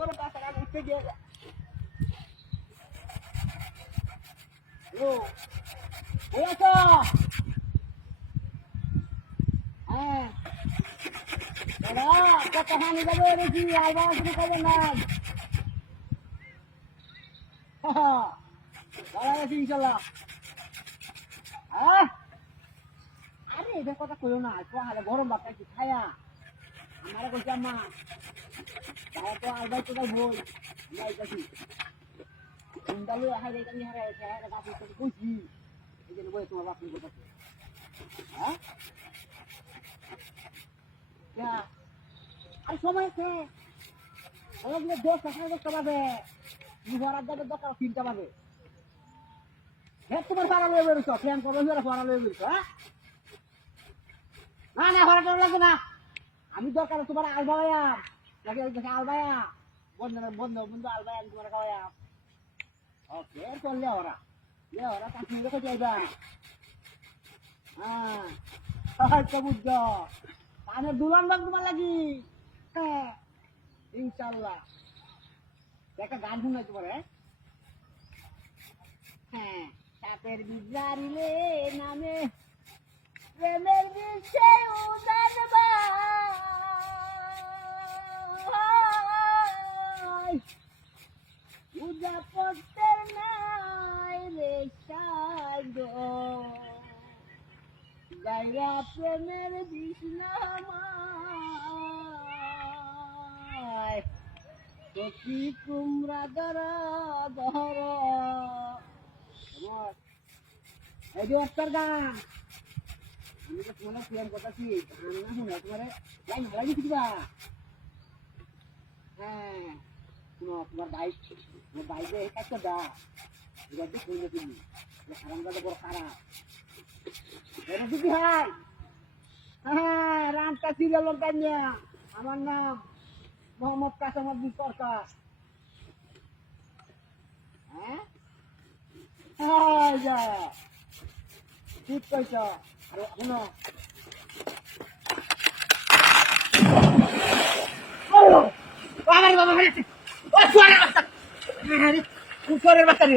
করে টাকা উঠতে গিয়ে ও এই আছো হ্যাঁ দাদা কত হানি যাবে রেখি আলবা শুরু করবে না দাদা গেছি ইনশাল্লাহ হ্যাঁ আরে এটা কথা কইও না তো গরম বাপটা কি খায়া আমারে কইছে আম্মা তাও তো আলবাই তো বই নাই কাছি ইন্দালু হাই রে কানি হারে হারে বাপু তো কইছি এই যে বই তোমার বাপু কইতাছে হ্যাঁ যা আর সময় আছে ওগুলো 10 টাকা নিবারাত দাবে দরকার 3 টাকা পাবে হ্যাঁ তোমার পারা লয়ে বেরোছো প্ল্যান করবে ওরা পারা লয়ে বেরোছো হ্যাঁ না না হরাটা লাগে না আমি দরকার তোমার আলবায়া লাগে দেখে আলবায়া বন্ধ বন্ধ আলবায়া আমি তোমার খাওয়া ওকে চললে ওরা কাশ্মীরে কোথায় যাইবা হ্যাঁ আচ্ছা বুঝছো কানের দুলান বাগ তোমার লাগি হ্যাঁ ইনশাল্লাহ একটা গান শুনাই তোমার হ্যাঁ সাপের বিজারিলে নামে প্রেমের বিষয় উদার উদা পত্তের নাই রে সাগ গাইরা প্রেমের বিষ্ণামায় সখী কুমড়া ধরা ধর এই যে একটা গান আমি তো তোমার প্রেম করতেছি গান না শুনে তোমার লাইন লাগি দিবা হ্যাঁ শুনো তোমার বাইকে একটা দা এবার তো শুনে তুমি খারাপ গাড়ি বড় খারাপ এটা দিদি ভাই হ্যাঁ রামটা সিরিয়াল কান্যা আমার নাম মোহাম্মদ কাসামুদ্দিন সরকার হ্যাঁ হ্যাঁ যা ঠিক কইছ আরে শুনো আমার বাবা হয়েছে ও সোয়ারের বাচ্চা আরে সোয়ারের বাচ্চা রে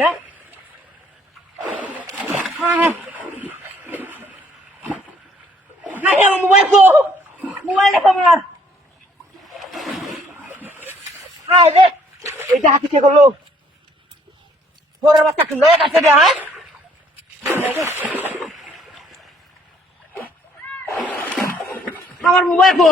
হ্যাঁ আরে মোবাইল তো মোবাইল আমার আয় রে এটা হাতে কে করলো সোয়ারের বাচ্চা কি লয়ে গেছে রে হ্যাঁ আমার মোবাইল তো